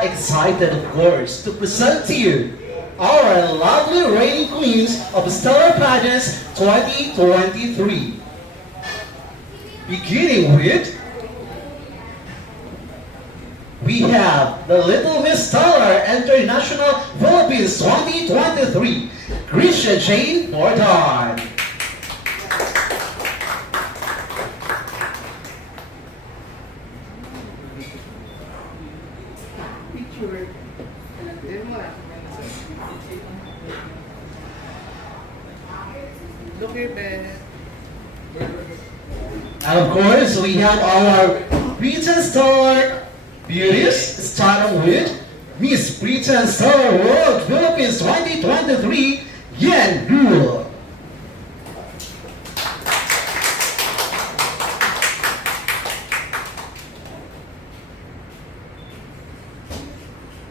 are excited, of course, to present to you our lovely reigning queens of Stellar Pageants 2023. Beginning with, we have the Little Miss Stellar International Philippines 2023, Grisha Jane Mordan. Look here, Ben. And of course, we have our Britain Stellar Beauties, starting with Miss Britain Stellar World Philippines 2023, Yen Rule.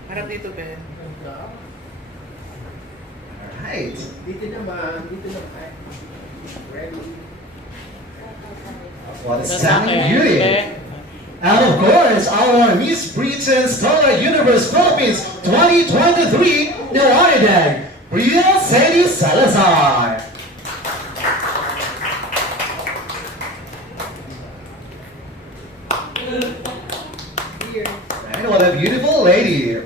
Harap dito, Ben. Alright. Dito naman. Dito naman. Ready? What a stunning beauty. And of course, our Miss Britain Stellar Universe Philippines 2023, the Warrior, Bria Sadie Salazar. Here. And what a beautiful lady.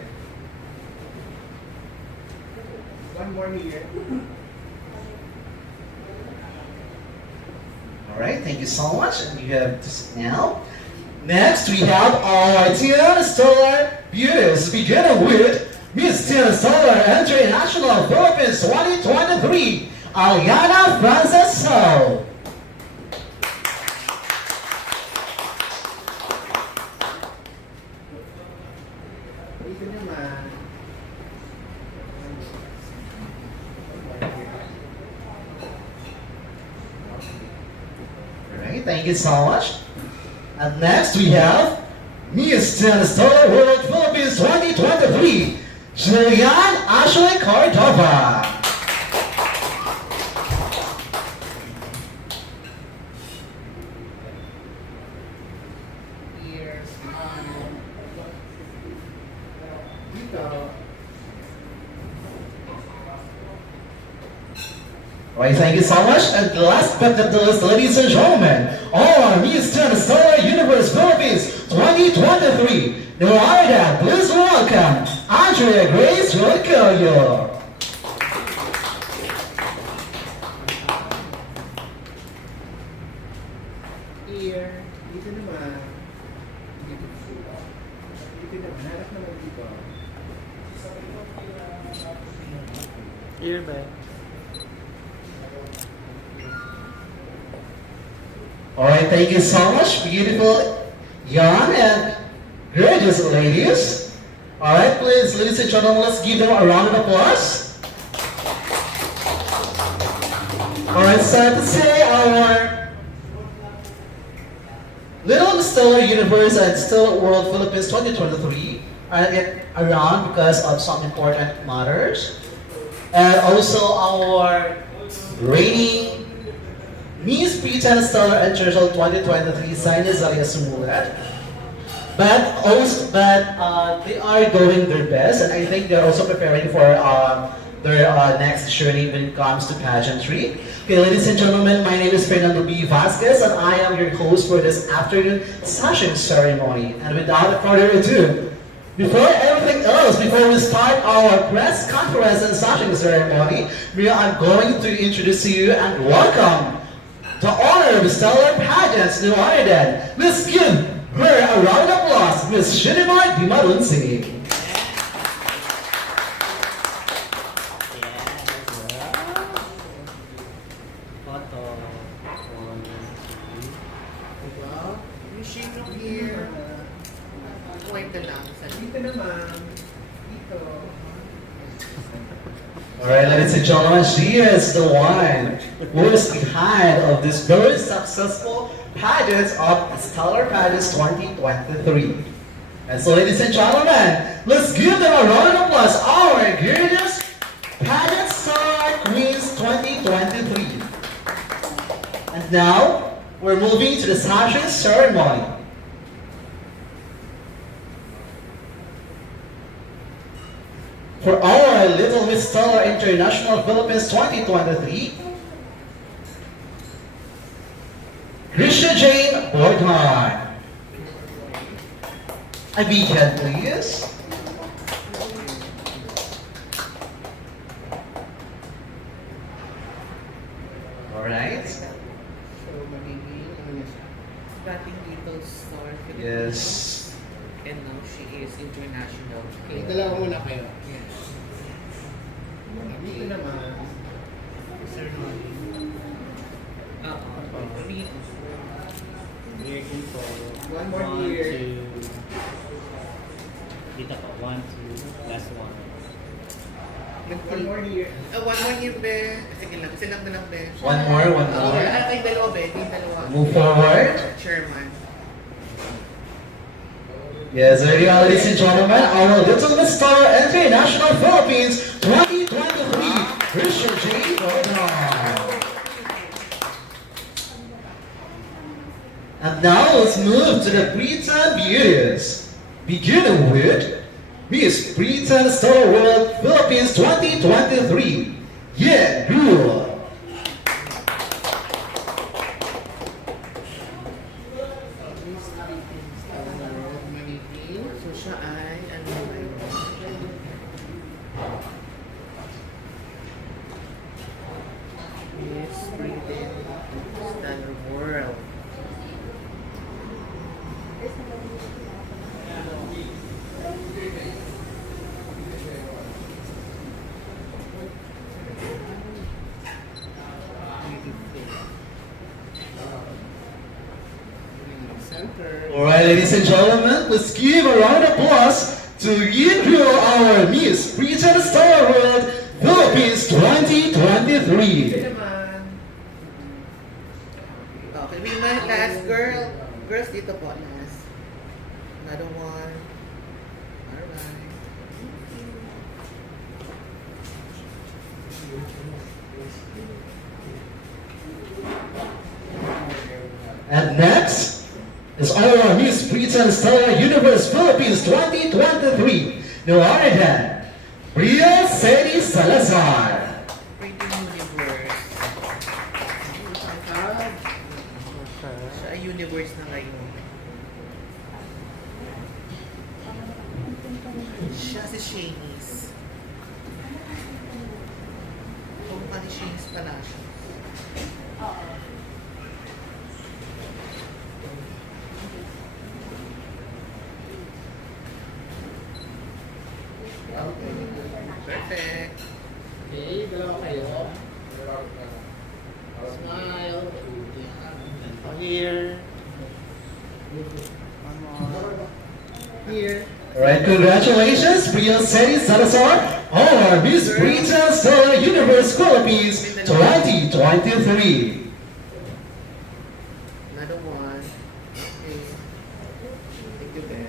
One more here. Alright, thank you so much. And you have this now. Next, we have our Tiana Stellar Beauties, beginning with Miss Tiana Stellar International Philippines 2023, Aliana Frances Ho. Dito naman. Alright, thank you so much. And next, we have Miss Tiana Stellar World Philippines 2023, Jillian Ashley Cordova. Here. Dito. Alright, thank you so much. And last but not the least, ladies and gentlemen, our Miss Tiana Stellar Universe Philippines 2023, the Warrior, please welcome Andrea Grace Rocayo. Here. Dito naman. Dito. Dito naman. Harap naman dito. Here, Ben. Alright, thank you so much, beautiful young and gorgeous ladies. Alright, please, ladies and gentlemen, let's give them a round of applause. Alright, sad to say our Little Miss Stellar Universe and Stellar World Philippines 2023 are around because of some important matters. And also our reigning Miss Britain Stellar International 2023 signed Zalia Sumulat. But they are doing their best, and I think they're also preparing for their next journey when it comes to pageantry. Okay, ladies and gentlemen, my name is Fernando B. Vasquez, and I am your host for this afternoon sashing ceremony. And without further ado, before everything else, before we start our press conference and sashing ceremony, we are going to introduce to you and welcome the honor of Stellar Pageants, New Ireland. Let's give her a round of applause, Miss Shinimar Dimarunsi. Wow. Yung shape look here. Point na lang. Dito naman. Dito. Alright, ladies and gentlemen, she is the one who is behind of this very successful pageants of Stellar Pageants 2023. And so, ladies and gentlemen, let's give them a round of applause, our gorgeous Pageant Star Queens 2023. And now, we're moving to the sashing ceremony. for our Little Miss Stellar International Philippines 2023, Krisha Jane Borgnine. A big hand, please. Alright. So, magiging, ano na siya? Dating Little Star Philippines. Yes. And now she is international. Okay, dalawa muna kayo. Yes. Dito naman, Sir Nolly. Three. Working for One more year. Dito po, 1, 2, last one. One more year. One more year, be. Sige lang, isa lang na lang, be. One more. Ay, dalawa, be. Yung dalawa. Move forward. Chairman. Yes, ladies and gentlemen, our Little Miss Star International Philippines 2023, Krisha Jane Borgnine. And now let's move to the Britain Beauties. Beginning with Miss Britain Star World Philippines 2023. Yeah, girl. So siya ay, ano ba yun? Miss Britain Standard World. Center. Alright, ladies and gentlemen, let's give a round of applause to Yinru, our Miss Britain Star World Philippines 2023. Naman. Okay, we my last girl. Girls dito po, last. Another one. Alright. And next is our Miss Britain Star Universe Philippines 2023. No other than Bria Sedi Salazar. Pretty Universe. Siya ay universe na ngayon. Siya si Shanice. Kumpa ni Shanice Palacios. Perfect. Okay, dalawa kayo. Smile. Here. One more. Here. Alright, congratulations, Bria Sedi Salazar, our Miss Britain Star Universe Philippines 2023. Another one. Okay. Thank you, Ben.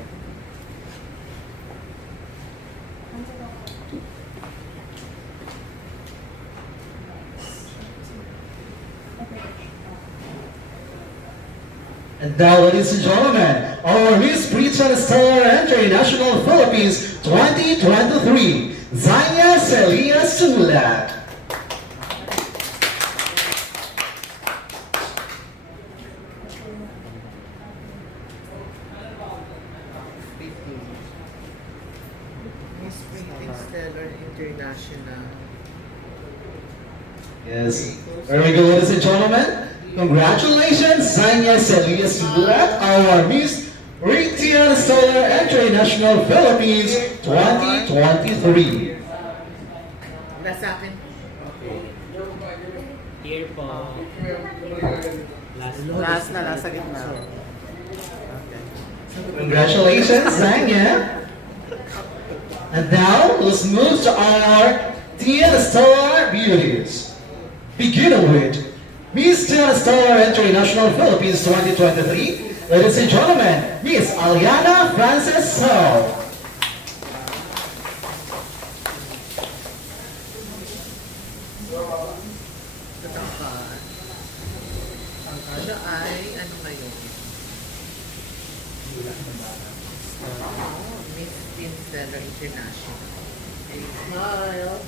And now, ladies and gentlemen, our Miss Britain Star International Philippines 2023, Zanya Celia Sulat. Miss Britain Stellar International. Yes. Very good, ladies and gentlemen. Congratulations, Zanya Celia Sulat, our Miss Britain Star International Philippines 2023. Wala sa akin. Here po. Last na, nasa gitna. Congratulations, Zanya. And now, let's move to our Teen Star Beauties. Beginning with Miss Teen Star International Philippines 2023. Ladies and gentlemen, Miss Aliana Frances So. Katangkad. Siya ay, ano ngayon? Miss Teen Stellar International. Smile.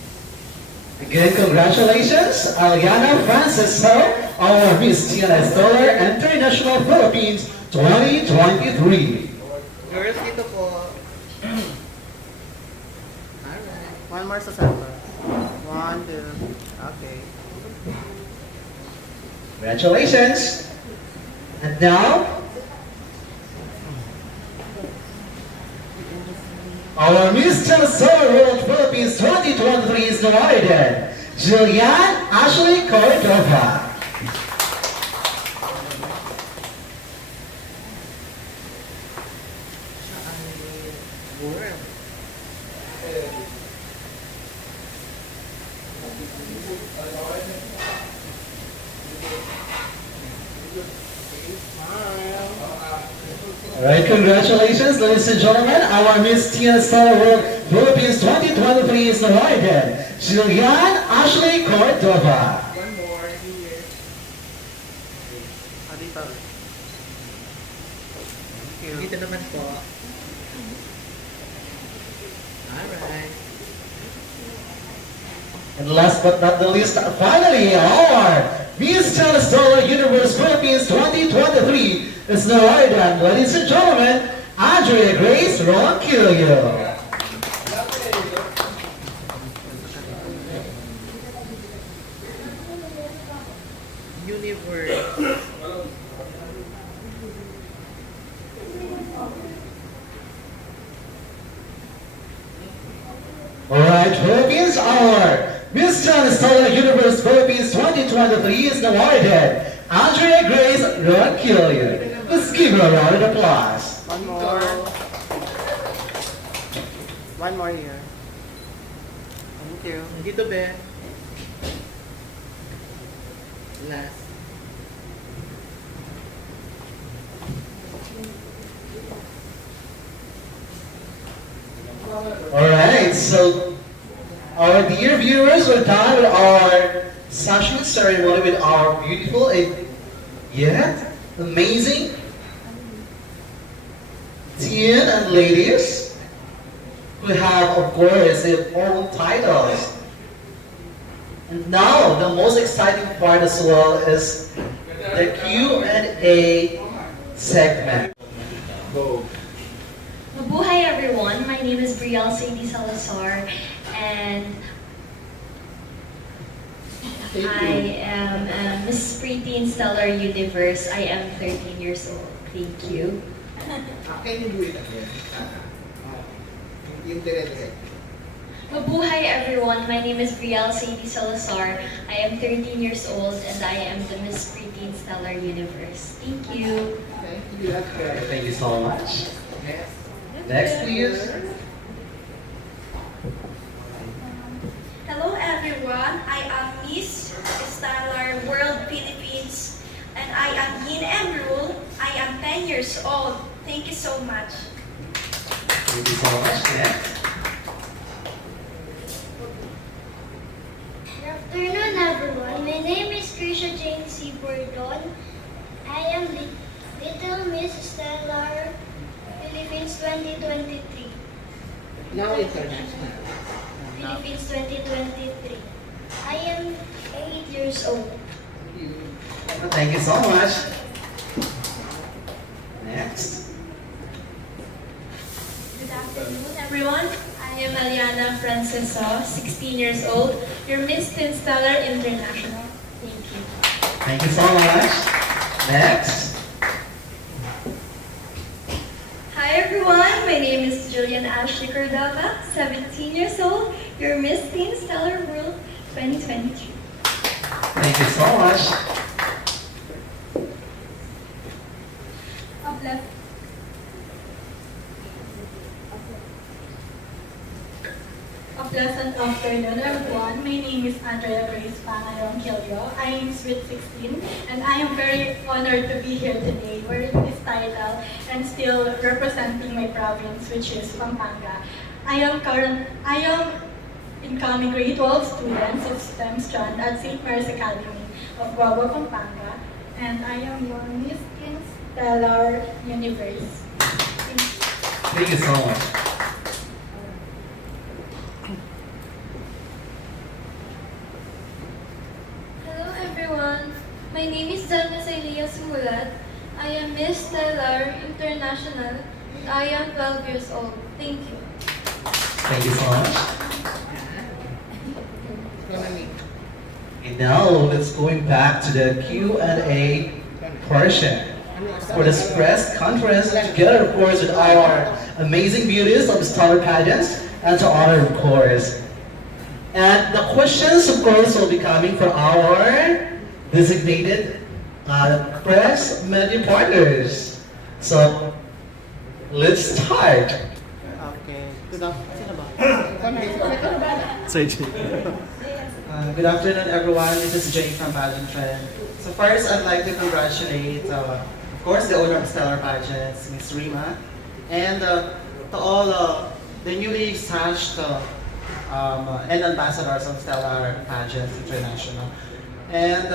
Again, congratulations, Aliana Francisco, our Miss TNS Dollar International Philippines 2023. Girls, dito po. Alright. One more sa center. 1, 2. Okay. Congratulations. And now, our Miss Telestar World Philippines 2023 is awarded Julian Ashley Cordova. Worm. Smile. Alright, congratulations, ladies and gentlemen. Our Miss Telestar World Philippines 2023 is awarded Julian Ashley Cordova. One more here. Dito. Thank you. Dito naman po. Alright. And last but not the least, finally, our Miss Telestar Universe Philippines 2023 is awarded, ladies and gentlemen, Andrea Grace Ronquillo. Universe. Alright, Philippines, our Miss Telestar Universe Philippines 2023 is awarded Andrea Grace Ronquillo. Let's give her a round of applause. One more. One more here. Thank you. Dito, be. Last. Alright, so our dear viewers, we're done with our session ceremony with our beautiful and yet amazing teen and ladies who have, of course, their own titles. And now, the most exciting part as well is the Q&A segment. Mabuhay everyone, my name is Brielle Sadie Salazar and I am a Miss Preteen Stellar Universe. I am 13 years old. Thank you. Can you do it again? Yung dire-dire. Mabuhay everyone, my name is Brielle Sadie Salazar. I am 13 years old and I am the Miss Preteen Stellar Universe. Thank you. Thank you. That's good. Thank you so much. Yes. Next, please. Hello everyone, I am Miss Stellar World Philippines and I am Yin Emrul. I am 10 years old. Thank you so much. Thank you so much. Next. Good afternoon, everyone. My name is Krisha Jane C. Bordon. I am Little Miss Stellar Philippines 2023. Now international. Philippines 2023. I am 8 years old. Thank you so much. Next. Good afternoon everyone. I am Aliana Francisco, 16 years old. Your Miss Teen Stellar International. Thank you. Thank you so much. Next. Hi everyone, my name is Julian Ashley Cordova, 17 years old, your Miss Teen Stellar World 2022. Thank you so much. A pleasant afternoon, everyone. My name is Andrea Grace Pangayon Kilio. I am Sweet 16, and I am very honored to be here today, wearing this title and still representing my province, which is Pampanga. I am incoming grade 12 student of STEM strand at St. Mary's Academy of Guagua, Pampanga, and I am your Miss Teen Stellar Universe. Thank you. Thank you so much. My name is Jalma Celia Sumulat. I am Miss Stellar International. I am 12 years old. Thank you. Thank you so much. Economy. And now let's going back to the Q&A portion. For this press conference, together of course with our amazing beauties of Stellar Pageants, and to honor of course. And the questions of course will be coming from our designated press media partners. So let's start. Okay. Good afternoon. Good afternoon, everyone. This is Jane from Pageant Trend. So first, I'd like to congratulate, of course, the owner of Stellar Pageants, Ms. Rima, and to all the newly sashed and ambassadors of Stellar Pageants International. And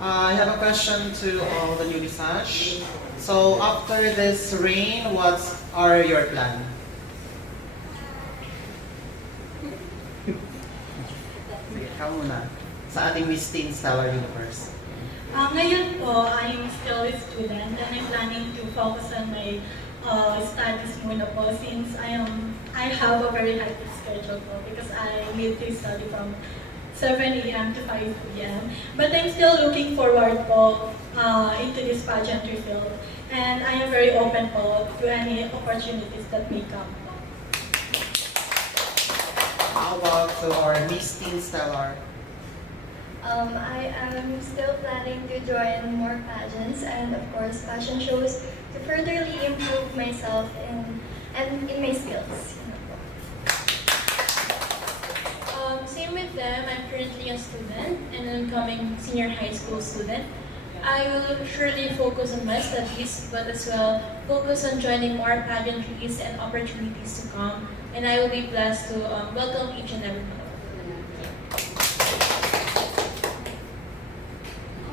I have a question to all the newly sashed. So after this reign, what are your plans? Sige, ikaw muna. Sa ating Miss Teen Stellar Universe. Ngayon po, I'm still a student and I'm planning to focus on my studies muna po since I have a very hectic schedule po because I need to study from 7 a.m. to 5 p.m. But I'm still looking forward po into this pageantry field and I am very open po to any opportunities that may come po. How about to our Miss Teen Stellar? I am still planning to join more pageants and of course fashion shows to furtherly improve myself and in my skills. Same with them. I'm currently a student and an incoming senior high school student. I will surely focus on my studies, but as well focus on joining more pageantries and opportunities to come. And I will be blessed to welcome each and every one of them.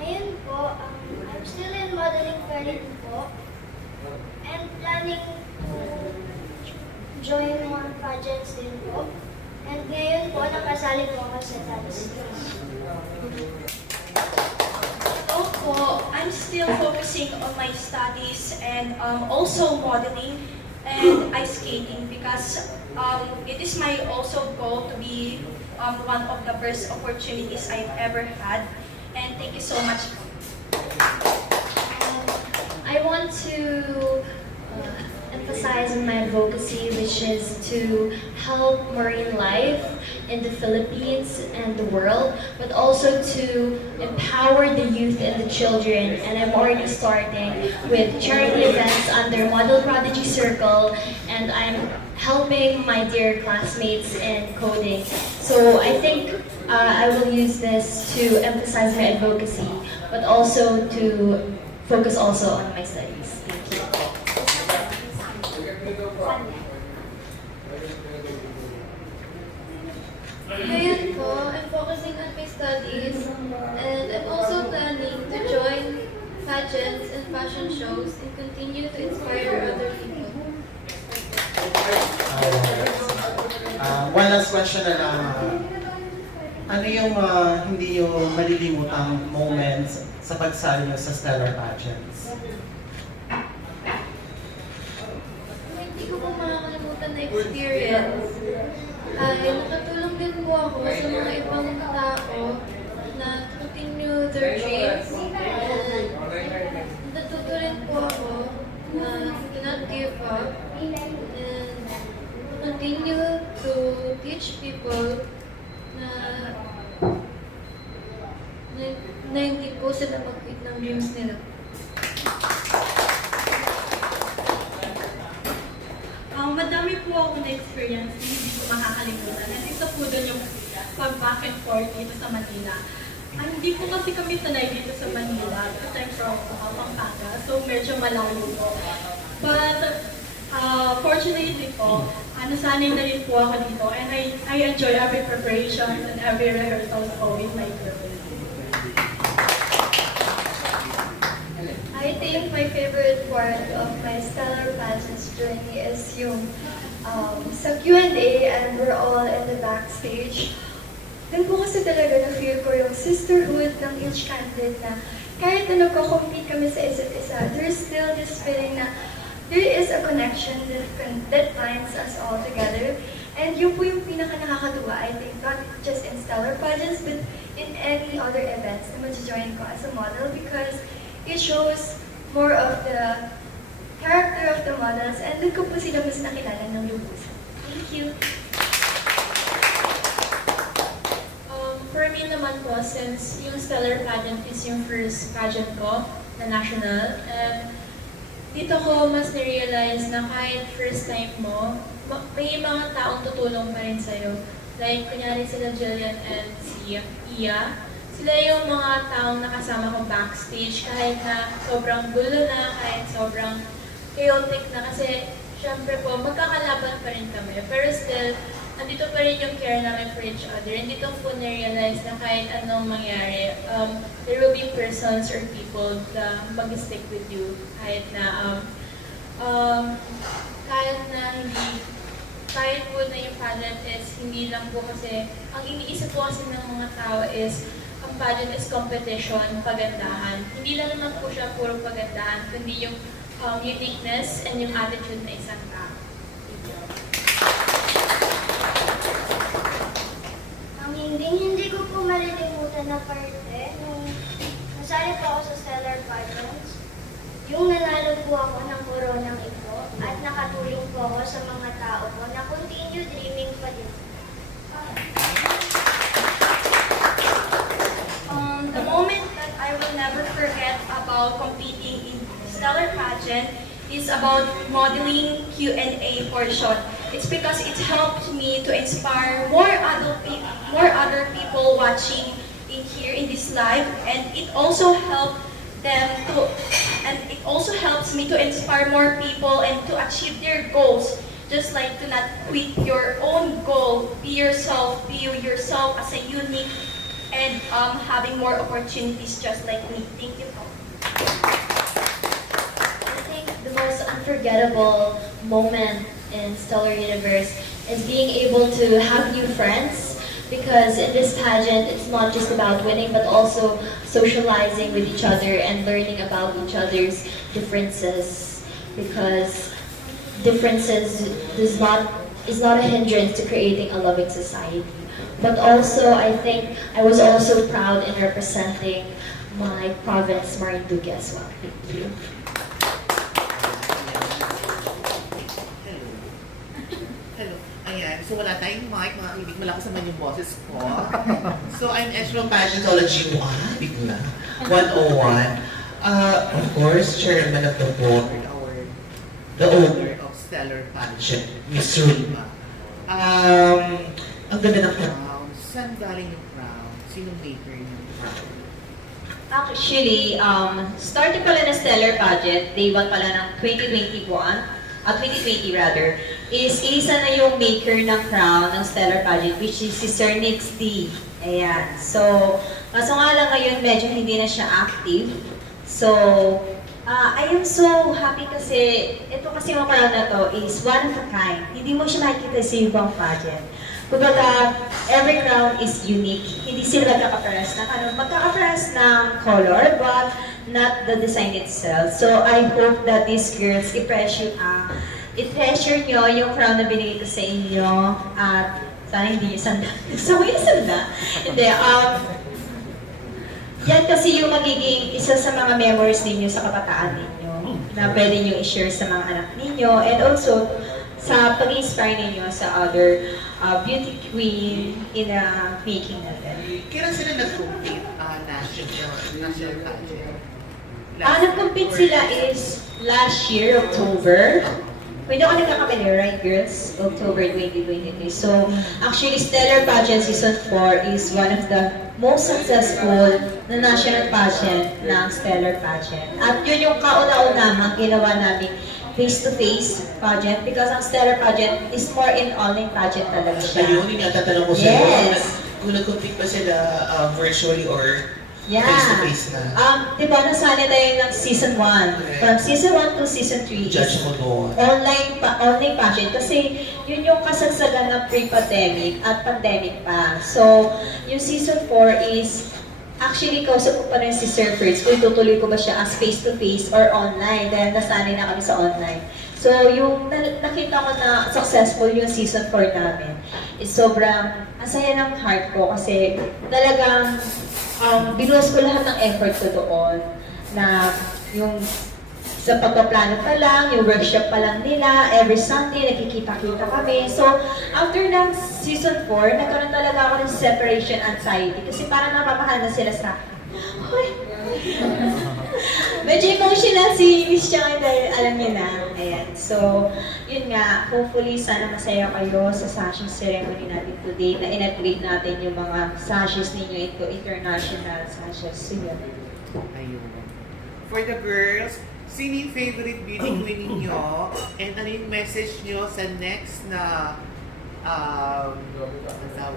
Ngayon po, I'm still in modeling career po. And planning to join more pageants din po. And ngayon po, nakasali po ako sa dance. Also, I'm still focusing on my studies and also modeling and ice skating because it is my also goal to be one of the best opportunities I've ever had. And thank you so much. I want to emphasize on my advocacy, which is to help marine life in the Philippines and the world, but also to empower the youth and the children. And I'm already starting with charity events under Model Prodigy Circle, and I'm helping my dear classmates in coding. So I think I will use this to emphasize my advocacy, but also to focus also on my studies. Thank you. Ngayon po, I'm focusing on my studies and I'm also planning to join pageants and fashion shows and continue to inspire other people. One last question na lang. Ano yung hindi yung malilimutang moments sa pagsali nyo sa Stellar Pageants? Hindi ko po makakalimutan na experience. Ay, nakatulong din po ako sa mga ibang tao na continue their dreams. And natuto rin po ako na do not give up and continue to teach people na hindi po sila mag-quit ng dreams nila. Madami po ako na-experience na hindi ko makakalimutan. At isa po doon yung pag-back and forth dito sa Manila. Hindi po kasi kami sanay dito sa Manila because I'm from Pampanga, so medyo malayo po. But fortunately po, nasanay na rin po ako dito and I enjoy every preparation and every rehearsal po with my girls. I think my favorite part of my Stellar Pageants journey is yung sa Q&A and we're all in the backstage. Doon po kasi talaga na-feel ko yung sisterhood ng each candidate na kahit na nagko-compete kami sa isa't isa, there's still this feeling na there is a connection that binds us all together. And yun po yung pinaka-nakakatuwa, I think, not just in stellar pageants, but in any other events na mag-join ko as a model because it shows more of the character of the models and doon ko po sila mas nakilala ng lubusan. Thank you. For me naman po, since yung stellar pageant is yung first pageant ko na national, and dito ko mas na-realize na kahit first time mo, may mga taong tutulong pa rin sa'yo. Like, kunyari sila Jillian and si Iya. Sila yung mga taong nakasama ko backstage kahit na sobrang gulo na, kahit sobrang chaotic na. Kasi, syempre po, magkakalaban pa rin kami. Pero still, andito pa rin yung care namin for each other. And dito po na-realize na kahit anong mangyari, there will be persons or people na mag-stick with you. Kahit na kahit po na yung pageant is hindi lang po kasi, ang iniisip po kasi ng mga tao is, ang pageant is competition, pagandahan. Hindi lang naman po siya puro pagandahan, kundi yung uniqueness and yung attitude na isang tao. Hindi ko po malilimutan na parte nung nasali po ako sa Stellar Pageants. Yung nanalo po ako ng koronang ito at nakatulong po ako sa mga tao po na continue dreaming pa din. The moment that I will never forget about competing in Stellar Pageant is about modeling Q&A portion. It's because it helped me to inspire more other people watching here in this live, and it also helps me to inspire more people and to achieve their goals. Just like to not quit your own goal, be yourself as a unique, and having more opportunities just like me. Thank you. I think the most unforgettable moment in Stellar Universe is being able to have new friends, because in this pageant it's not just about winning but also socializing with each other and learning about each other's differences, because differences is not a hindrance to creating a loving society. But also I think I was also proud in representing my province, Marinduque, as well. Thank you. Hello. Ayan. So wala tayong mic, mga kaibigan. Malakas naman yung boses ko. So I'm Ezra Pageantology 1, bigla. 101. Of course, chairman of the board, the owner of Stellar Pageant. of Miss Rima. Ang ganda ng Crown. Saan galing yung crown? Sinong maker yung crown? Actually, starting pala na Stellar Pageant, day 1 pala ng 2020 rather, is isa na yung maker ng crown ng Stellar Pageant, which is si Sir Nix D. Ayan. So, kaso nga lang ngayon medyo hindi na siya active. So, I am so happy kasi ito kasi yung crown na to is one of a kind. Hindi mo siya makikita sa ibang pageant. Kumbaga, every crown is unique. Hindi sila magkakaparas ng color, but not the design itself. So, I hope that these girls i-treasure nyo yung crown na binigay ko sa inyo at sana hindi nyo sanda. So, may sanda? Hindi, yan kasi yung magiging isa sa mga memories ninyo sa kabataan ninyo na pwede nyo i-share sa mga anak ninyo and also sa pag-inspire ninyo sa other beauty queen in a making natin. Kailan sila nag-compete? National pageant? Nag-compete sila is last year, October. Pwede ako nagkakamali, right girls? October 2023. So, actually, Stellar Pageant Season 4 is one of the most successful na national pageant ng Stellar Pageant. At yun yung kauna-una ginawa namin face-to-face pageant because ang Stellar Pageant is more in online pageant talaga siya. Ayun, yung tatanong ko sa Yes. kung nag-compete ba sila virtually or Yeah. Face-to-face na. Di ba nasali tayo ng season 1. Okay. From season 1 to season 3 Judge mo doon. online pageant kasi yun yung kasagsagan ng pre-pandemic at pandemic pa. So, yung season 4 is actually kausap ko pa rin si Sir Fritz kung tutuloy ko ba siya as face-to-face or online dahil nasanay na kami sa online. So, yung nakita ko na successful yung season 4 namin is sobrang asaya ng heart ko kasi talagang binuhos ko lahat ng effort ko doon na yung sa pagpaplano pa lang, yung workshop pa lang nila, every Sunday nakikita-kita kami. So, after ng season 4, nagkaroon talaga ako ng separation anxiety kasi parang napapahal na sila sa akin. Hoy! Medyo emotional si Miss Chang dahil alam niyo na. Ayan. So, yun nga, hopefully sana masaya kayo sa sashing ceremony natin today na in-upgrade natin yung mga sashes ninyo into international sashes. So, yun. Ayun. For the girls, sino yung favorite beauty queen ninyo? And ano yung message nyo sa next na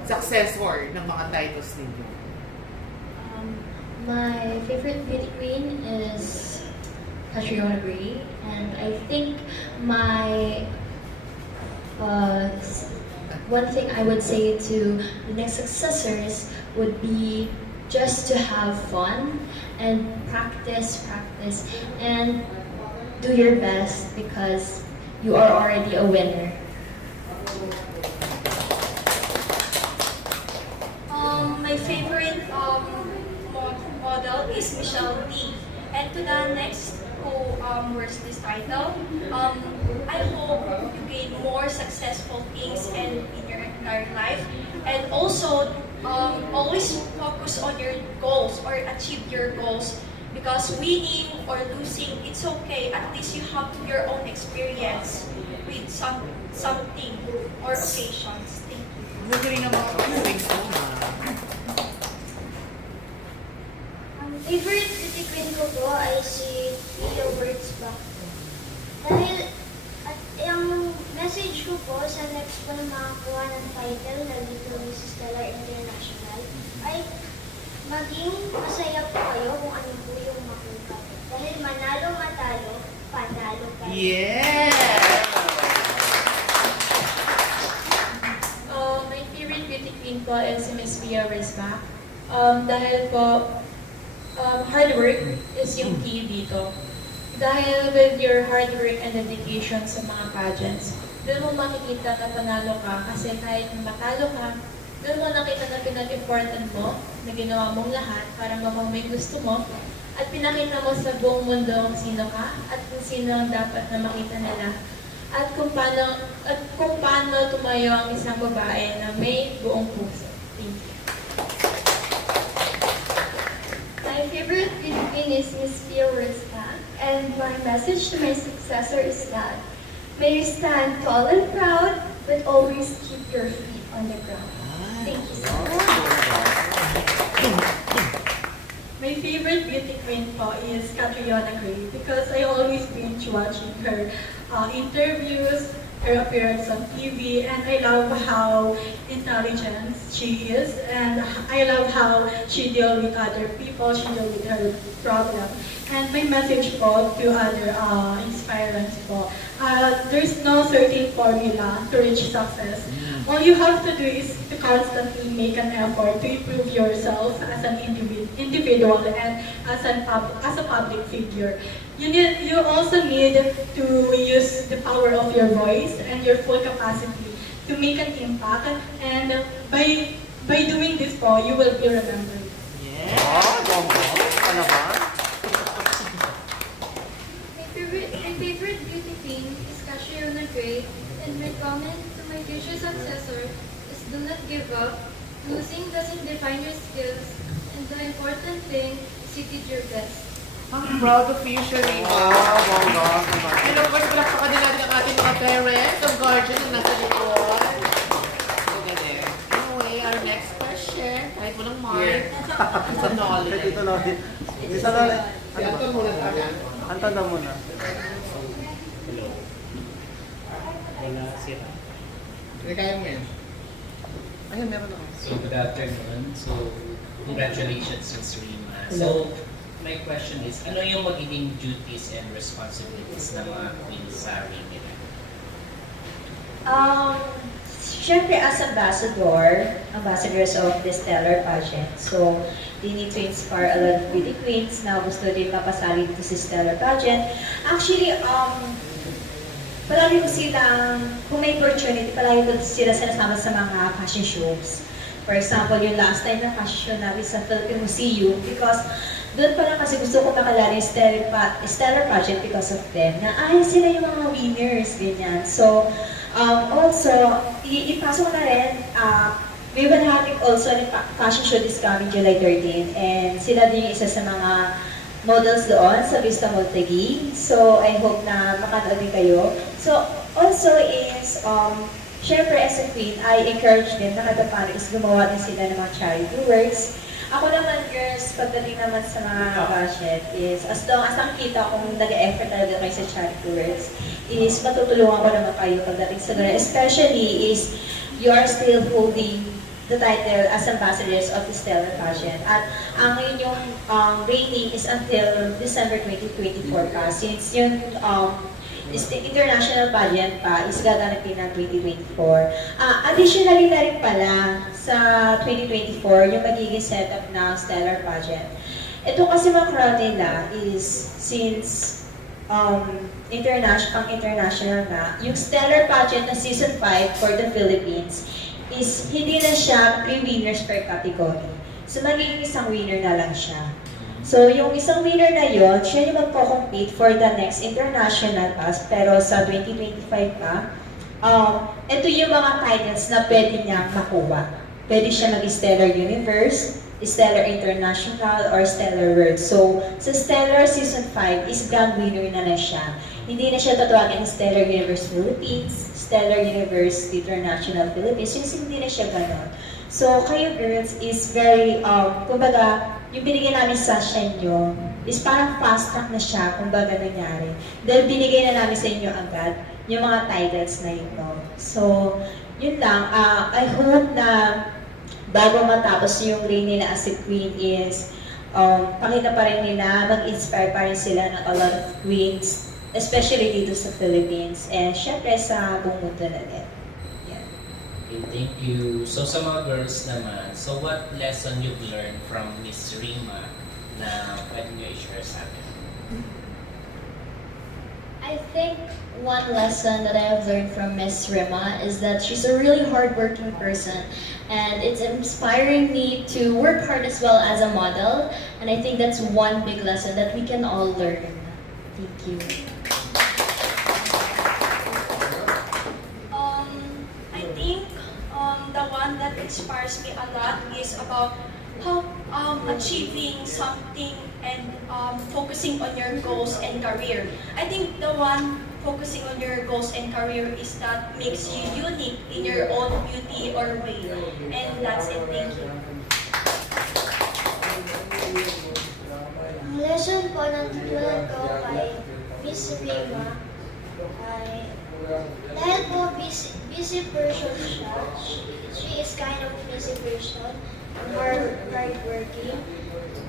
successor ng mga titles ninyo? My favorite beauty queen is Catriona Gray, and I think my one thing I would say to the next successors would be just to have fun and practice, and do your best because you are already a winner. My favorite model is Michelle D. And to the next who wears this title, I hope you gain more successful things and in your entire life. And also, always focus on your goals or achieve your goals. Because winning or losing, it's okay. At least you have your own experience with something or occasions. Thank you. Magaling ang mga pag-swings mo, ha? Favorite beauty queen ko po ay si Pia Wurtzbach. Dahil at yung message ko po sa next po na makakuha ng title na Little Mrs. Stellar International ay maging masaya po kayo kung ano po yung makuha. Dahil manalo matalo, panalo pa rin. Yeah! My favorite beauty queen po is si Miss Pia Wurtzbach. Dahil po, hard work is yung key dito. Dahil with your hard work and dedication sa mga pageants, doon mo makikita na panalo ka kasi kahit matalo ka, doon mo nakita na pinag-important mo, na ginawa mong lahat para makuha mo yung gusto mo, at pinakita mo sa buong mundo kung sino ka at kung sino ang dapat na makita nila. At kung paano tumayo ang isang babae na may buong puso. Thank you. My favorite beauty queen is Miss Pia Wurtzbach, and my message to my successor is that may you stand tall and proud, but always keep your feet on the ground. Thank you so much. My favorite beauty queen po is Catriona Gray because I always binge watching her interviews, her appearance on TV, and I love how intelligent she is, and I love how she deals with other people, she deals with her problem. And my message po to other inspirants po, there's no certain formula to reach success. All you have to do is to constantly make an effort to improve yourself as an individual and as a public figure. You also need to use the power of your voice and your full capacity to make an impact. And by doing this po, you will be remembered. My favorite beauty queen is Catriona Gray, and my comment to my future successor is do not give up. Losing doesn't define your skills, and the important thing is you did your best. I'm proud of you, Sharina. And of course, palakpakan din natin ang ating mga parents, ang guardian na nasa likod. Magaling. Anyway, our next question, kahit mo ng mark, sa knowledge. Dito na. Isa na. Anton muna tayo. Anton na muna. Hello. Wala sila. Hindi kaya mo yan. Ayun, meron ako. So, good afternoon. So, congratulations, Ms. Rima. So, my question is, ano yung magiging duties and responsibilities ng mga queens sa ring nila? Siyempre as ambassadors of the Stellar Pageant, so they need to inspire a lot of beauty queens na gusto din mapasali dito sa Stellar Pageant. Actually, palagi ko silang, kung may opportunity, palagi ko sila sinasama sa mga fashion shows. For example, yung last time na fashion show namin sa Philippine Museum, because doon pa lang kasi gusto ko makalala yung Stellar Pageant because of them, na sila yung mga winners, ganyan. So, also, ipasok ko na rin, we will have also a fashion show this coming July 13, and sila din yung isa sa mga models doon sa Vista Montague. So, I hope na makanood din kayo. So, also is, syempre as a queen, I encourage them na kada paano is gumawa din sila ng mga charity works. Ako naman, girls, pagdating naman sa mga budget is, as long as nakikita kung nag-effort talaga kayo sa charity works, is matutulungan ko naman kayo pagdating sa ganun. Especially is, you are still holding the title as ambassadors of the Stellar Pageant. At ang inyong reigning is until December 2024 pa. Since yung is the international pageant pa is gaganapin ng 2024. Additionally na rin pala sa 2024 yung magiging setup ng Stellar Pageant. Ito kasi mga crowd nila is since international na, yung Stellar Pageant na Season 5 for the Philippines is hindi na siya 3 winners per category. So, magiging isang winner na lang siya. So, yung isang winner na yun, siya yung magpo-compete for the next international pass, pero sa 2025 pa, ito yung mga titles na pwede niyang makuha. Pwede siya mag-Stellar Universe, Stellar International, or Stellar World. So, sa Stellar Season 5 is grand winner na siya. Hindi na siya tatawagin Stellar Universe Philippines, Stellar Universe International Philippines, yung hindi na siya ganon. So, kayo girls is very, kumbaga, yung binigay namin sa inyo is parang fast track na siya, kumbaga nangyari. Dahil binigay na namin sa inyo agad yung mga titles na ito. So, yun lang. I hope na bago matapos yung reign nila as a queen is, pakita pa rin nila, mag-inspire pa rin sila ng a lot of queens, especially dito sa Philippines, and syempre sa buong mundo na din. Yeah. Okay, thank you. So sa mga girls naman, so what lesson you've learned from Miss Rima na pwede nyo i-share sa atin? I think one lesson that I have learned from Miss Rima is that she's a really hardworking person, and it's inspiring me to work hard as well as a model, and I think that's one big lesson that we can all learn. Thank you. I think the one that inspires me a lot is about how achieving something and focusing on your goals and career. I think the one focusing on your goals and career is that makes you unique in your own beauty or way. And that's it. Thank you. Ang lesson po na natutunan ko kay Miss Rima ay dahil po busy person siya, she is kind of busy person, hardworking,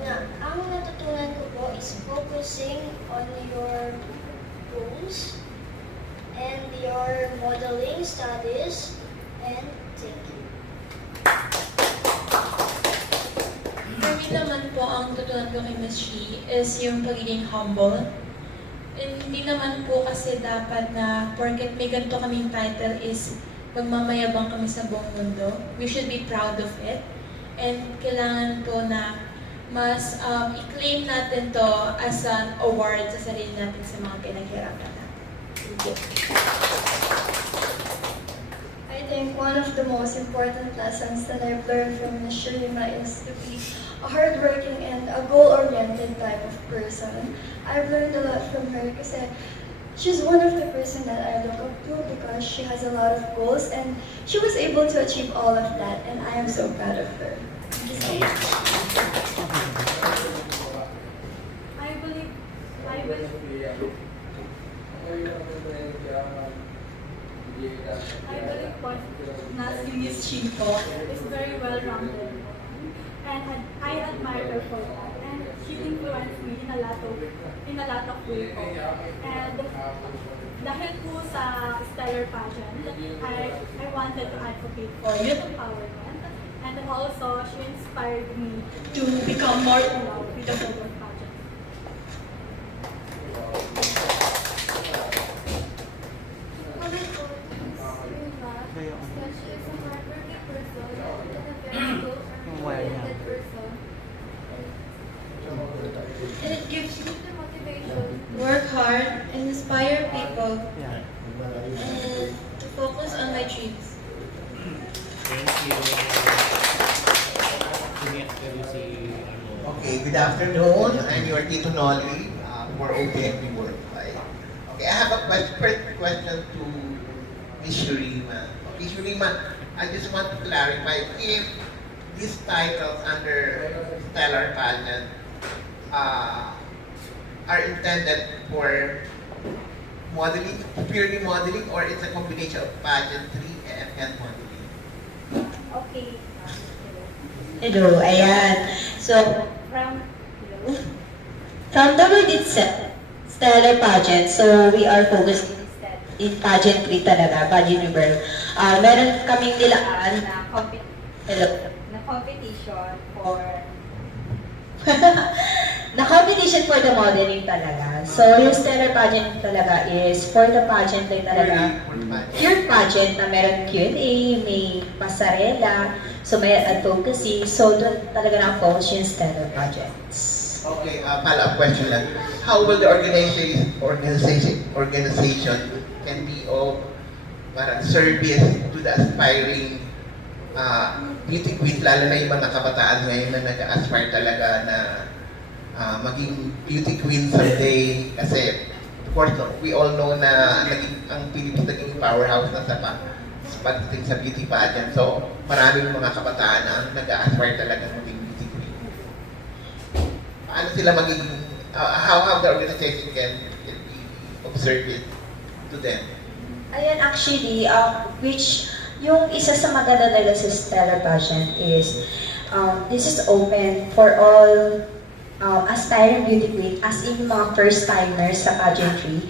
na ang natutunan ko po is focusing on your goals and your modeling studies, and thank you. For me naman po, ang tutunan ko kay Miss Shi is yung pagiging humble. And hindi naman po kasi dapat na porket may ganito kaming title is magmamayabang kami sa buong mundo. We should be proud of it. And kailangan po na mas i-claim natin to as an award sa sarili natin sa mga pinaghirapan natin. I think one of the most important lessons that I've learned from Ms. Sharima is to be a hardworking and a goal-oriented type of person. I've learned a lot from her kasi she's one of the person that I look up to because she has a lot of goals and she was able to achieve all of that, and I am so proud of her. Thank you so much. I believe po na si Miss Chi po is very well-rounded, and I admire her for that. and she influenced me in a lot of ways po. And dahil po sa Stellar Pageant, I wanted to advocate for youth empowerment, and also she inspired me to become more in love with the Stellar Pageant. Mother ko is Rima, that she is a hardworking person and a very goal-oriented person. And it gives you the motivation to work hard and inspire people Yeah. and to focus on my dreams. Thank you. Okay, good afternoon. I'm your Tito Nolly for OPMP Worldwide. Okay, I have a first question to Ms. Shurima. Okay, Shurima, I just want to clarify if these titles under Stellar Pageant are intended for modeling, purely modeling, or it's a combination of pageantry and modeling? Okay. Hello, ayan. So, from the word itself, Stellar Pageant, so we are focused in pageantry talaga, pageantry world. Meron kaming nilaan na competition for na competition for the modeling talaga. So, yung Stellar Pageant talaga is for the pageant like talaga. Pure pageant na meron Q&A, may pasarela, so may advocacy. So, doon talaga na-focus yung Stellar Pageants. Okay, follow-up question lang. How will the organization can be of parang service to the aspiring beauty queens, lalo na yung mga kabataan ngayon na nag-aspire talaga na maging beauty queen someday? Kasi, of course, we all know na ang Philippines naging powerhouse na sa pagdating sa beauty pageant. So, maraming mga kabataan na nag-aspire talaga maging beauty queen. Paano sila magiging, how the organization can be of service to them? Ayan, actually, which yung isa sa maganda nila sa Stellar Pageant is this is open for all aspiring beauty queen, as in mga first-timers sa pageantry.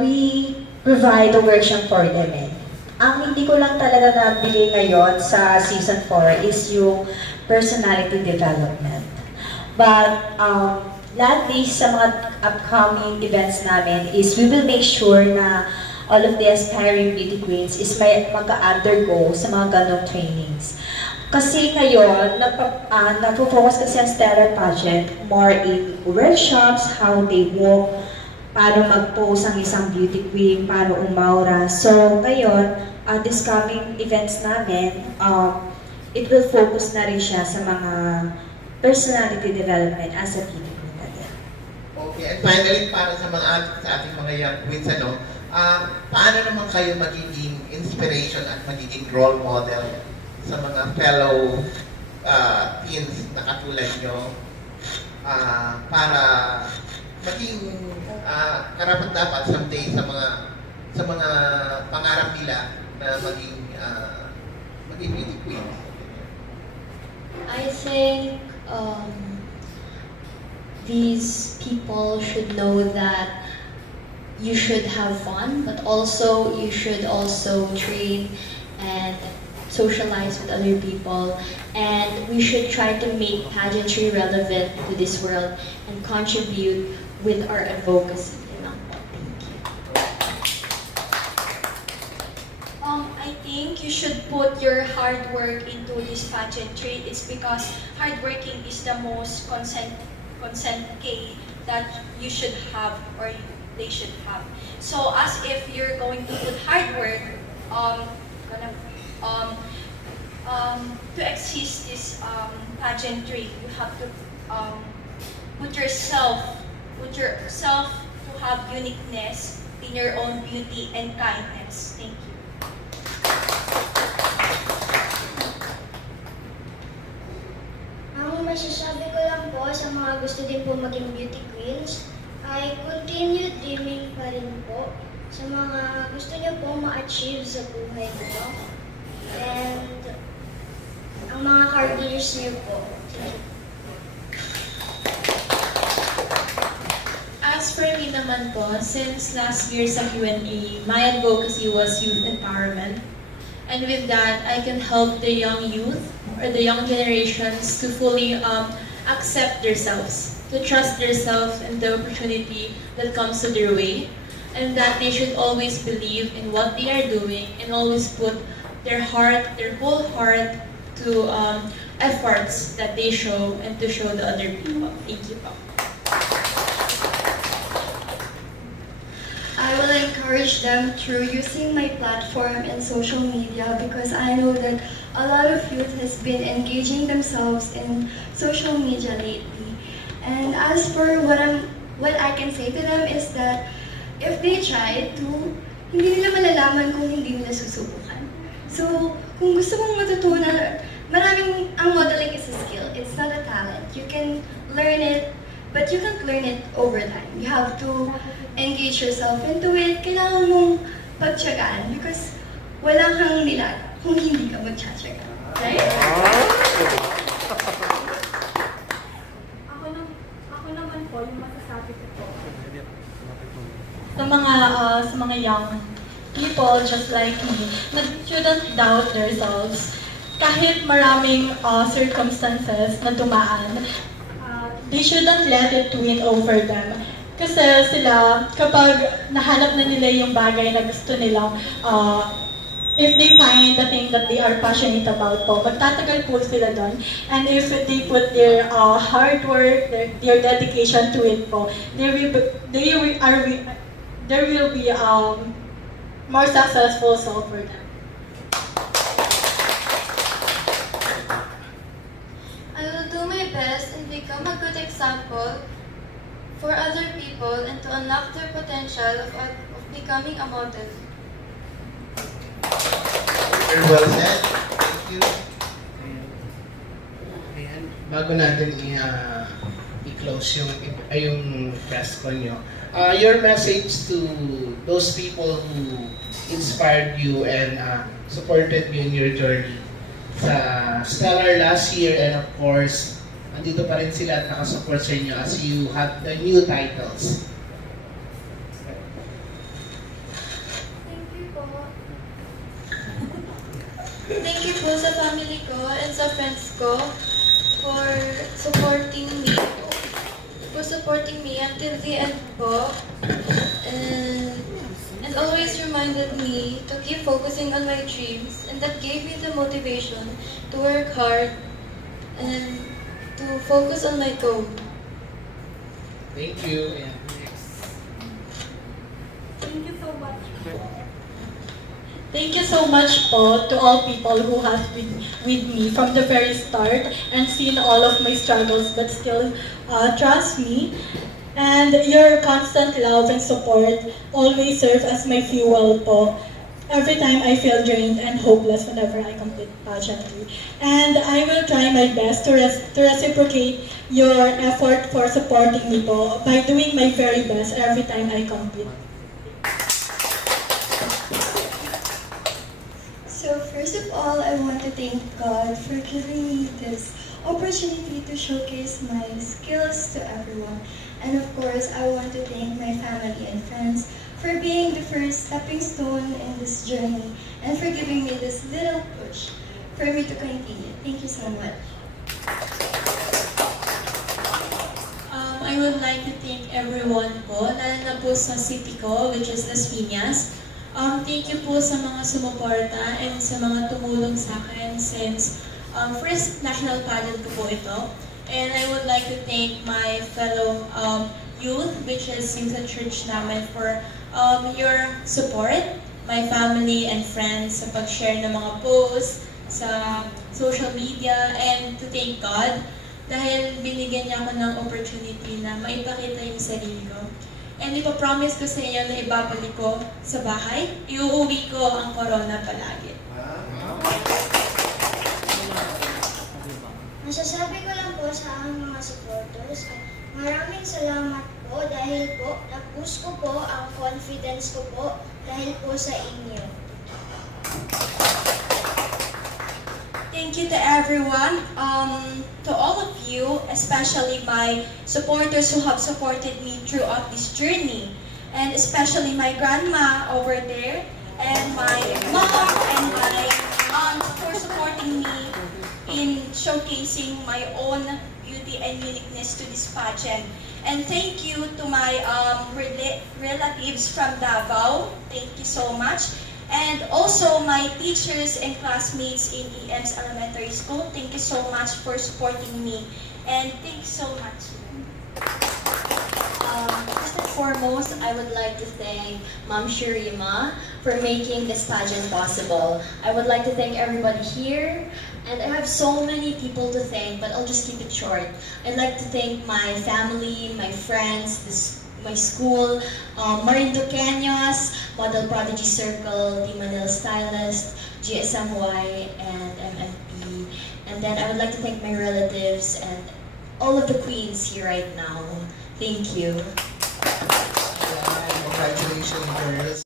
We provide a workshop for them. Ang hindi ko lang talaga nabili ngayon sa Season 4 is yung personality development. But lahat sa mga upcoming events namin is we will make sure na all of the aspiring beauty queens is may mag-undergo sa mga ganong trainings. Kasi ngayon, nagpo-focus kasi ang Stellar Pageant more in workshops, how they walk, paano mag-pose ang isang beauty queen, paano umaura. So ngayon, this coming events namin, it will focus na rin siya sa mga personality development as a beauty queen natin. Okay, and finally, para sa ating mga young queens, paano naman kayo magiging inspiration at magiging role model sa mga fellow teens na katulad nyo para maging karapat-dapat someday sa mga pangarap nila na maging beauty queen? I think these people should know that you should have fun, but also you should also train and socialize with other people, and we should try to make pageantry relevant to this world and contribute with our advocacy. I think you should put your hard work into this pageantry. It's because hard working is the most consent key that you should have or they should have. So as if you're going to put hard work to exist this pageantry, you have to put yourself to have uniqueness in your own beauty and kindness. Thank you. Ang masasabi ko lang po sa mga gusto din po maging beauty queens ay continue dreaming pa rin po sa mga gusto niyo po ma-achieve sa buhay niyo. And ang mga careers niyo po. As for me naman po, since last year sa Q&A, my advocacy was youth empowerment. And with that, I can help the young youth or the young generations to fully accept themselves, to trust themselves and the opportunity that comes to their way, and that they should always believe in what they are doing and always put their heart, their whole heart to efforts that they show and to show the other people. Thank you po. I will encourage them through using my platform and social media because I know that a lot of youth has been engaging themselves in social media lately. And as for what I can say to them is that if they try to, hindi nila malalaman kung hindi nila susubukan. So, kung gusto mong matutunan, ang modeling is a skill. It's not a talent. You can learn it, but you can't learn it over time. You have to engage yourself into it. Kailangan mong pagtiyagaan because walang kang nilaga kung hindi ka magtsatsaga. Right? Ako naman po, yung masasabi ko po. Sa mga young people just like me, na shouldn't doubt themselves. Kahit maraming circumstances na dumaan, they shouldn't let it win over them. Kasi sila, kapag nahanap na nila yung bagay na gusto nilang, if they find the thing that they are passionate about po, magtatagal po sila doon. And if they put their hard work, their dedication to it po, there will be more successful result for them. I will do my best and become a good example for other people and to unlock their potential of becoming a model. Very well said. Thank you. Ayan, bago natin i-close yung press con nyo, your message to those people who inspired you and supported you in your journey sa Stellar last year, and of course, andito pa rin sila at nakasupport sa inyo as you have the new titles. Thank you po. Thank you po sa family ko and sa friends ko for supporting me until the end po. And always reminded me to keep focusing on my dreams, and that gave me the motivation to work hard and to focus on my goal. Thank you. And Thank you so much. Thank you so much po to all people who have been with me from the very start and seen all of my struggles but still trust me. And your constant love and support always serve as my fuel po. Every time I feel drained and hopeless whenever I complete pageantry. And I will try my best to reciprocate your effort for supporting me po by doing my very best every time I compete. So first of all, I want to thank God for giving me this opportunity to showcase my skills to everyone. And of course, I want to thank my family and friends for being the first stepping stone in this journey and for giving me this little push for me to continue. Thank you so much. I would like to thank everyone po, lalo na po sa city ko, which is Las Piñas. Thank you po sa mga sumuporta and sa mga tumulong sa akin since first national pageant ko po ito. And I would like to thank my fellow youth, which is yung sa church namin, for your support, my family and friends sa pag-share ng mga posts sa social media, and to thank God dahil binigyan niya ako ng opportunity na maipakita yung sarili ko. And ipapromise ko sa inyo na ibabalik ko sa bahay, iuuwi ko ang corona palagi. Masasabi ko lang po sa aking mga supporters, maraming salamat po dahil po na-boost ko po ang confidence ko po dahil po sa inyo. thank you to everyone, to all of you, especially my supporters who have supported me throughout this journey, and especially my grandma over there, and my mom and my aunt for supporting me in showcasing my own beauty and uniqueness to this pageant. And thank you to my relatives from Davao. Thank you so much. And also my teachers and classmates in EM's elementary school. Thank you so much for supporting me. And thank you so much. First and foremost, I would like to thank Ma'am Shirima for making this pageant possible. I would like to thank everybody here, and I have so many people to thank, but I'll just keep it short. I'd like to thank my family, my friends, my school, Marin Duqueños, Model Prodigy Circle, the Manila Stylist, GSMY, and MFP. And then I would like to thank my relatives and all of the queens here right now. Thank you. Congratulations, girls.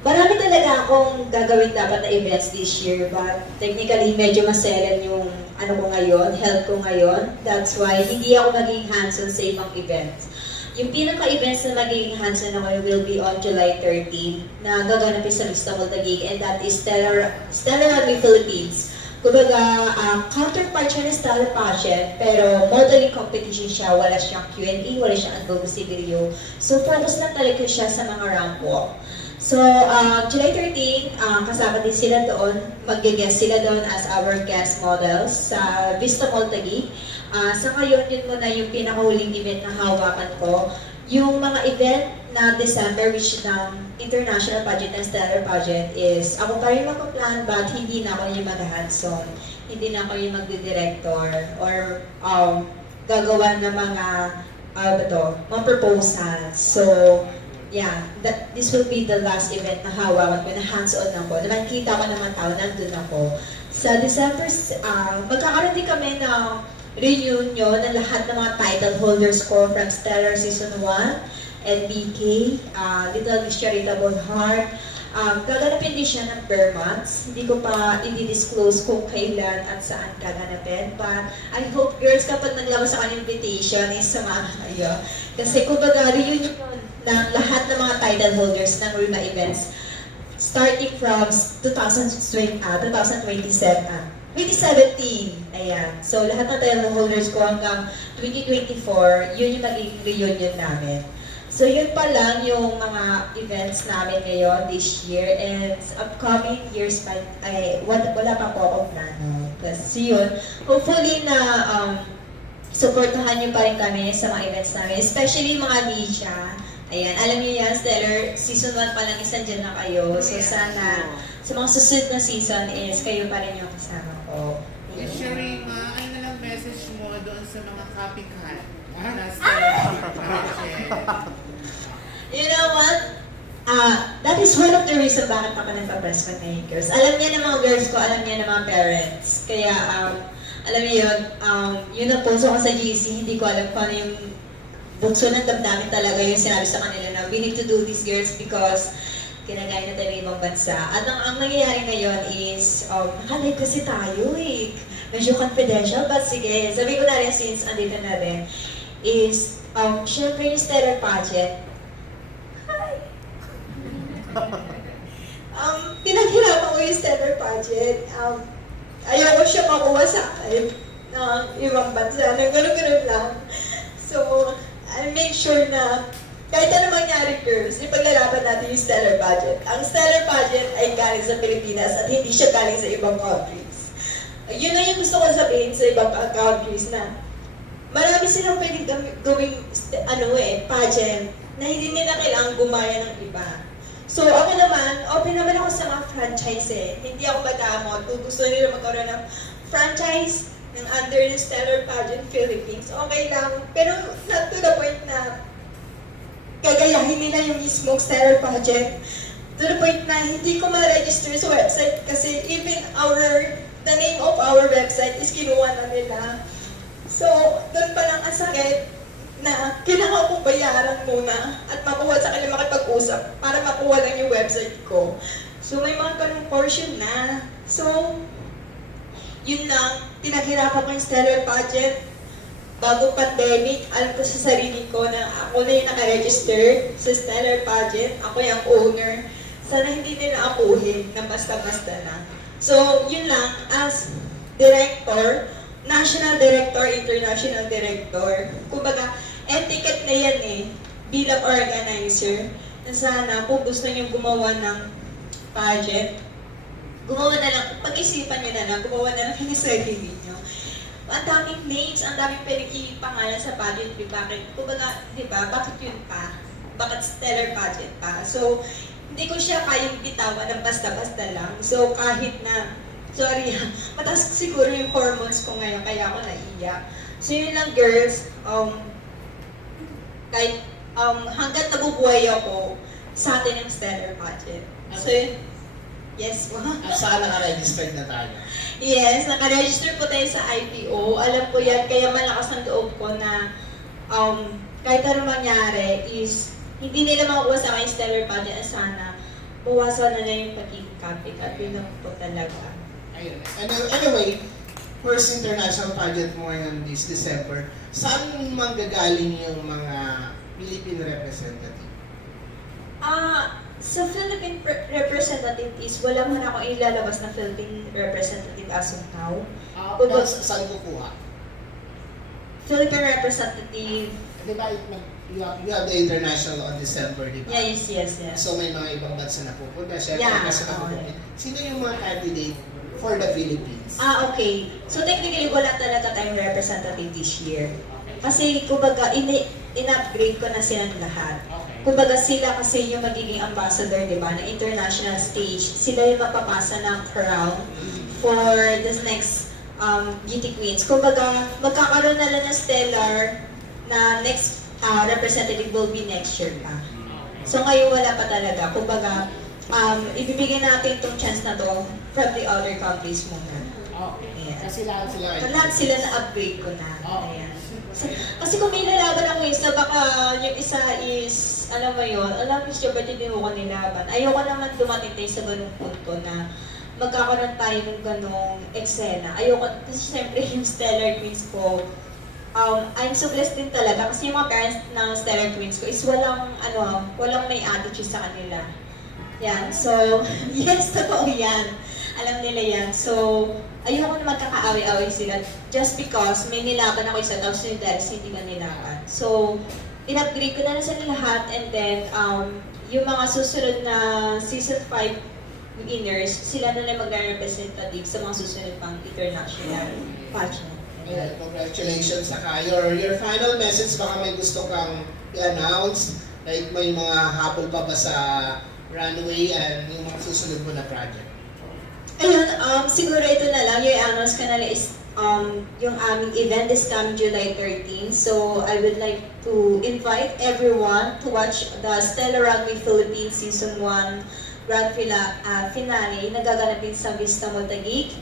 Marami talaga akong gagawin dapat na events this year, but technically medyo maselen yung ano ko ngayon, health ko ngayon. That's why hindi ako magiging hands-on sa ibang events. Yung pinaka-events na magiging hands-on ako will be on July 13 na gaganapin sa Vista Mall Taguig, and that is Stellar Runway Philippines. Kumbaga, counterpart siya ng Stellar Pageant, pero modeling competition siya, wala siyang Q&A, wala siyang advocacy video. So, focus lang talaga siya sa mga ramp walk. So, July 13, kasama din sila doon, mag-guest sila doon as our guest models sa Vista Mall Taguig. Sa ngayon, yun muna yung pinakahuling event na hawakan ko. Yung mga event na December, which ng International Pageant and Stellar Pageant, is ako pa rin magpa-plan, but hindi na ako yung mag-hands-on. Hindi na ako yung mag-director or gagawa ng mga mga proposals. So, yeah, this will be the last event na hawakan ko, na hands-on ako. Na makikita ko ng mga tao, nandun ako. Sa December, magkakaroon din kami ng reunion ng lahat ng mga title holders ko from Stellar Season 1, NBK, Little Miss Charitable Heart. Gaganapin din siya ng per months. Hindi ko pa i-disclose kung kailan at saan gaganapin. But I hope, girls, kapag naglabas ako ng invitation, is samahan kayo. Kasi kumbaga, reunion ng lahat ng mga title holders ng RIMA events starting from 2017. 2017, ayan. So, lahat ng title holders ko hanggang 2024, yun yung magiging reunion namin. So, yun pa lang yung mga events namin ngayon this year, and upcoming years pa, wala pa po akong plano. Kasi yun, hopefully na supportahan niyo pa rin kami sa mga events namin, especially mga Nisha. Ayan, alam niyo yan, Stellar, season 1 pa lang, isang dyan na kayo. So, sana, sa mga susunod na season is kayo pa rin yung kasama ko. Shirima, ano na lang message mo doon sa mga copycat na Stellar Pageant? You know what? That is one of the reasons bakit ako nagpa-press con na yung girls. Alam niya ng mga girls ko, alam niya ng mga parents. Kaya, alam niyo yun, yun na post ko sa GC, hindi ko alam kung ano yung bukso ng damdamin talaga yung sinabi sa kanila na we need to do this, girls, because kinagaya na tayo ng ibang bansa. At ang nangyayari ngayon is, nakalive kasi tayo eh. Medyo confidential, but sige, sabi ko na rin since andito na rin, is, syempre yung Stellar Pageant. Hi! Pinaghirapan ko yung Stellar Pageant. Ayaw ko siya makuha sa akin ng ibang bansa. Ganun-ganun lang. So, I'll make sure na kahit ano mangyari, girls, ipaglalaban natin yung Stellar Pageant. Ang Stellar Pageant ay galing sa Pilipinas at hindi siya galing sa ibang countries. Yun na yung gusto ko sabihin sa ibang countries na marami silang pwedeng gawing pageant na hindi nila kailangan gumaya ng iba. So ako naman, open naman ako sa mga franchise eh. Hindi ako madamot. Kung gusto nila magkaroon ng franchise ng under the Stellar Pageant Philippines, okay lang. Pero not to the point na gagayahin nila yung mismong Stellar Pageant. To the point na hindi ko ma-register sa website kasi even the name of our website is kinuha na nila. So, doon pa lang ang sakit na kailangan kong bayaran muna at makuha sa kanila makipag-usap para makuha lang yung website ko. So, may mga ganung portion na. So, yun lang, pinaghirapan ko yung stellar pageant. Bago pandemic, alam ko sa sarili ko na ako na yung nakaregister sa stellar pageant. Ako yung owner. Sana hindi nila akuhin na basta-basta na. So, yun lang, as director, national director, international director, kumbaga, ticket na yan bilang organizer. Na sana, kung gusto nyo gumawa ng pageant, gumawa na lang, pag-isipan nyo na lang, gumawa na lang kayo sa sarili nyo. Ang daming names, ang daming pwedeng ipangalan sa pageant, bakit? Kumbaga, di ba, bakit yun pa? Bakit stellar pageant pa? So, hindi ko siya kayang bitawan ng basta-basta lang. So, kahit na, sorry mataas siguro yung hormones ko ngayon, kaya ako naiiyak. So, yun lang girls, kahit hanggat nabubuhay ako, sa atin yung stellar pageant. So, yes po. At saan naka-registered na tayo? Yes, naka-register po tayo sa IPO. Alam ko yan, kaya malakas ang loob ko na kahit ano mangyari is hindi nila makukuha sa akin yung stellar pageant. Sana bawasan na lang yung pagiging copycat. Yun lang po talaga. Ayun. Anyway, first international pageant mo ngayon this December, saan manggagaling yung mga Philippine representative? Sa Philippine representative is wala man ako ilalabas na Philippine representative as of now. Saan kukuha? Philippine representative. Di ba, you have the international on December, di ba? Yes. So may mga ibang bansa na pupunta. Siyempre, Yeah, kasi okay. Sino yung mga candidate for the Philippines? Okay. So technically, wala talaga tayong representative this year. Kasi, kumbaga, in-upgrade ko na silang lahat. Kumbaga, sila kasi yung magiging ambassador, di ba, na international stage. Sila yung mapapasa ng crown for this next Beauty Queens. Kumbaga, magkakaroon na lang ng stellar na next representative will be next year pa. So, ngayon wala pa talaga. Kumbaga, ibibigay natin itong chance na to from the other countries muna. Okay. Kasi lahat sila. Lahat sila na-upgrade ko na. Ayan. Kasi kung may nalaban ako isa, baka yung isa is, alam mo yun, alam mo siya, ba't hindi mo ko nilaban? Ayoko naman dumating tayo sa ganung punto na magkakaroon tayo ng ganung eksena. Ayoko, kasi siyempre yung Stellar Queens ko, I'm so blessed din talaga kasi yung mga parents ng Stellar Queens ko is walang may attitude sa kanila. Yan, so, yes, totoo yan. Alam nila yan. So, ayoko na magkakaaway-away sila just because may nilaban ako isa tapos yung Darius hindi ka nilaban. So, in-upgrade ko na lang sa lahat and then, yung mga susunod na season 5 winners, sila na lang mag-representative sa mga susunod pang international pageant. Yeah, congratulations sa your final message, baka may gusto kang i-announce, like may mga habol pa ba sa runway and yung mga susunod mo na project? Ayun, siguro ito na lang, yung announce ka na lang is yung aming event is coming July 13. So, I would like to invite everyone to watch the Stellar Rugby Philippines Season 1 Grand Finale na gaganapin sa Vista Montague.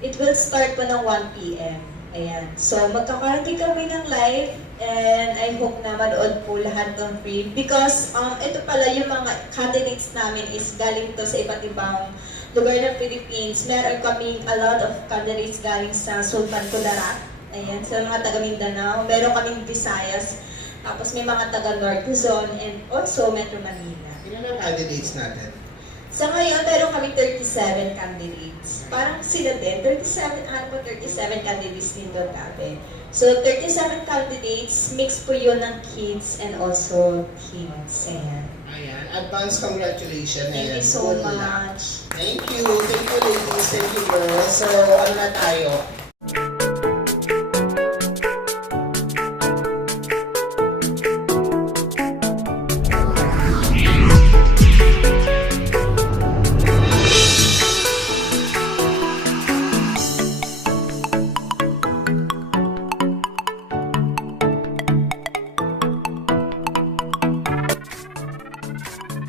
It will start po ng 1 p.m. Ayan. So, magkakaroon kami ng live and I hope na manood po lahat ng free because ito pala yung mga candidates namin is galing to sa iba't ibang lugar ng Philippines. Meron kaming a lot of candidates galing sa Sultan Kudarat. Ayan, sa mga taga Mindanao. Meron kaming Visayas. Tapos may mga taga North Luzon and also Metro Manila. Ilan ang candidates natin? Sa ngayon, meron kami 37 candidates. Parang sila din, 37 candidates din doon kami. So, 37 candidates, mix po yun ng kids and also teens. Ayan. Advance congratulations. Thank you so much. Thank you ladies, thank you girls. So, ano na tayo?